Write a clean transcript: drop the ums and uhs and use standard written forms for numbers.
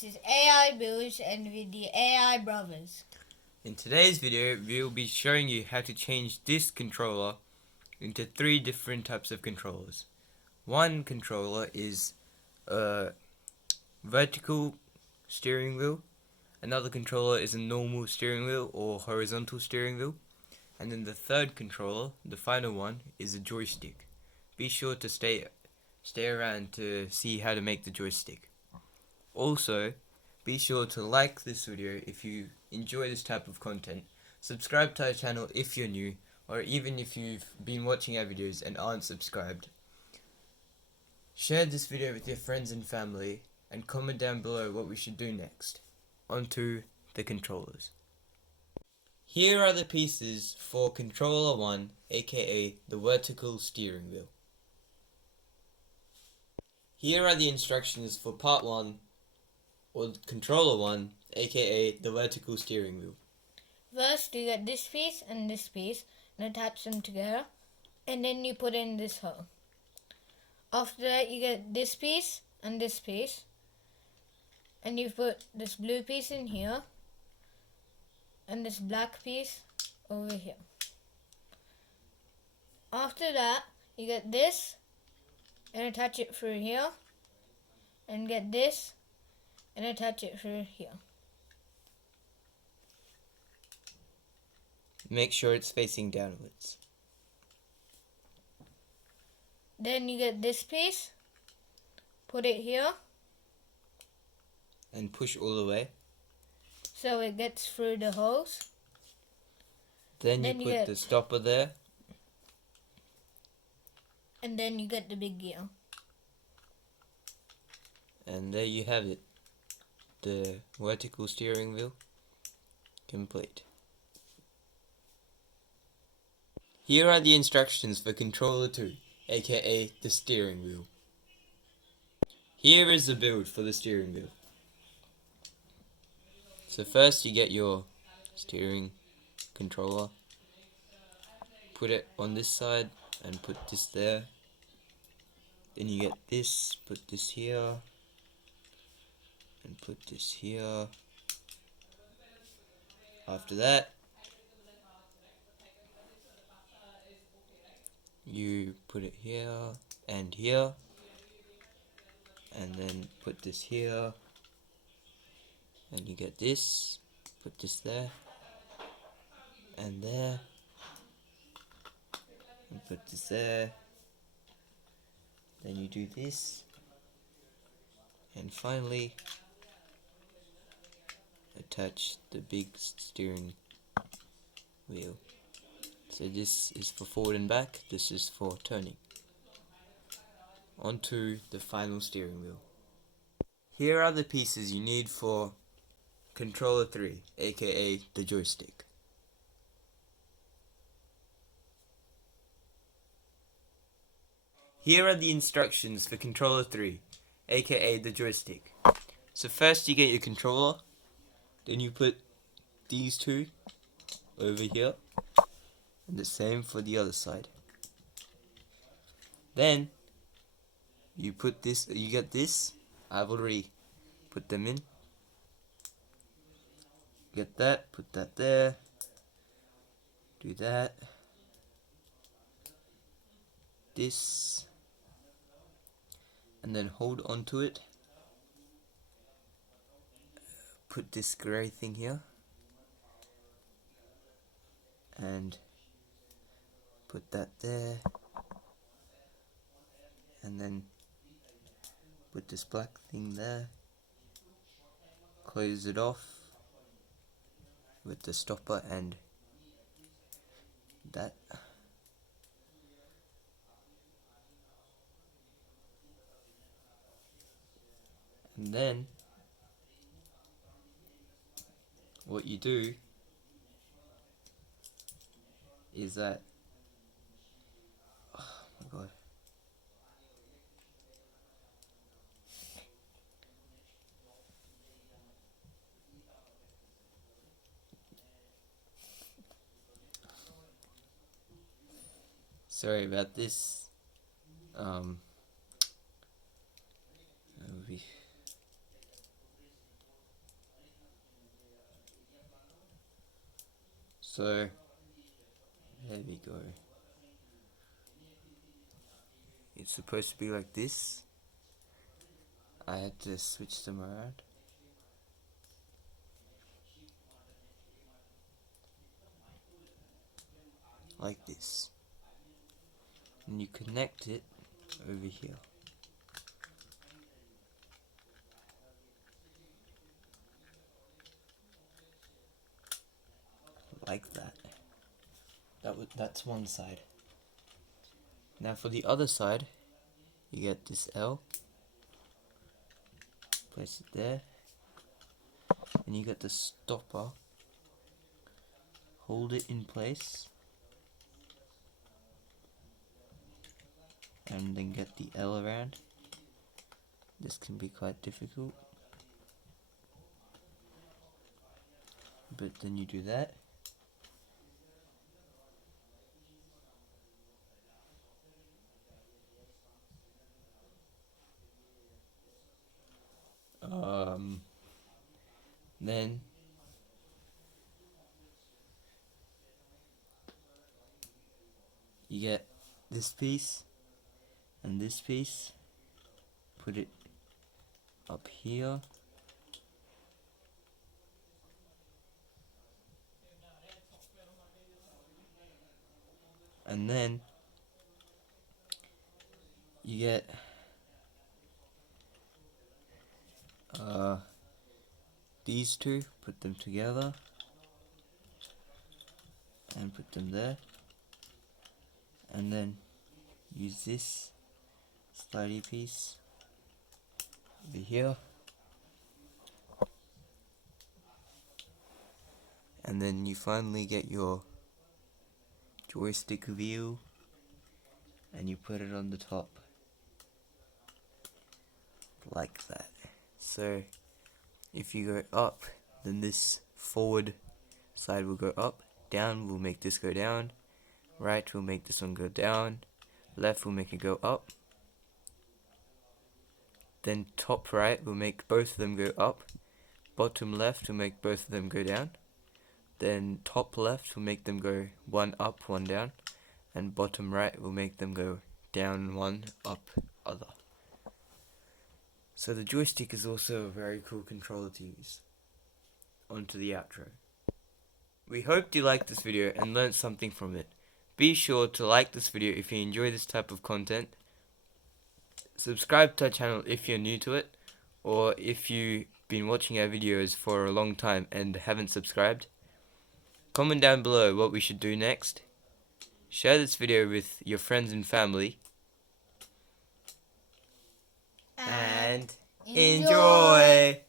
this is AI Builds and with the AI Brothers. In today's video, we will be showing you how to change this controller into 3 different types of controllers. One controller is a vertical steering wheel, another controller is a normal steering wheel or horizontal steering wheel, and then the third controller, the final one, is a joystick. Be sure to stay around to see how to make the joystick. Also, be sure to like this video if you enjoy this type of content, subscribe to our channel if you're new, or even if you've been watching our videos and aren't subscribed. Share this video with your friends and family, and comment down below what we should do next. Onto the controllers. Here are the pieces for controller 1, aka the vertical steering wheel. Here are the instructions for part 1, or controller 1, aka the vertical steering wheel. First, you get this piece and attach them together, and then you put in this hole. After that, you get this piece, and you put this blue piece in here, and this black piece over here. After that, you get this, and attach it through here, and get this, and attach it through here. Make sure it's facing downwards. Then you get this piece, put it here, and push all the way. so it gets through the holes. Then you put the stopper there. And then you get the big gear. And there you have it. The vertical steering wheel complete. Here are the instructions for controller 2, aka the steering wheel. Here is the build for the steering wheel. So first you get your steering controller, put it on this side and put this there. Then you get this, put this here, and put this here. After that, you put it here, and then put this here, and you get this, put this there, and put this there. Then you do this, and finally attach the big steering wheel. So this is for forward and back, this is for turning. Onto the final steering wheel. Here are the pieces you need for controller 3, aka the joystick. Here are the instructions for controller 3, aka the joystick. So first you get your controller, then you put these two over here, and the same for the other side. Then you put this, you get this, I've already put them in. Get that, put that there, do that, this, and then hold onto it. Put this grey thing here, and put that there, and then put this black thing there. Close it off with the stopper and that. And then what you do is that, oh my god, sorry about this. So there we go. It's supposed to be like this. I had to switch them around. Like this. And you connect it over here. Like that. That's one side. Now for the other side, you get this L. Place it there. And you get the stopper. Hold it in place. And then get the L around. This can be quite difficult. But then you do that. Then you get this piece and this piece. Put it up here. And then you get these two, put them together and put them there, and then use this slidey piece over here, and then you finally get your joystick wheel and you put it on the top like that. So if you go up, then this forward side will go up, down will make this go down, right will make this one go down, left will make it go up, then top right will make both of them go up, bottom left will make both of them go down, then top left will make them go one up, one down, and bottom right will make them go down one, up other. So the joystick is also a very cool controller to use. On to the outro. We hope you liked this video and learned something from it. Be sure to like this video if you enjoy this type of content. Subscribe to our channel if you're new to it, or if you've been watching our videos for a long time and haven't subscribed. Comment down below what we should do next. Share this video with your friends and family. And enjoy!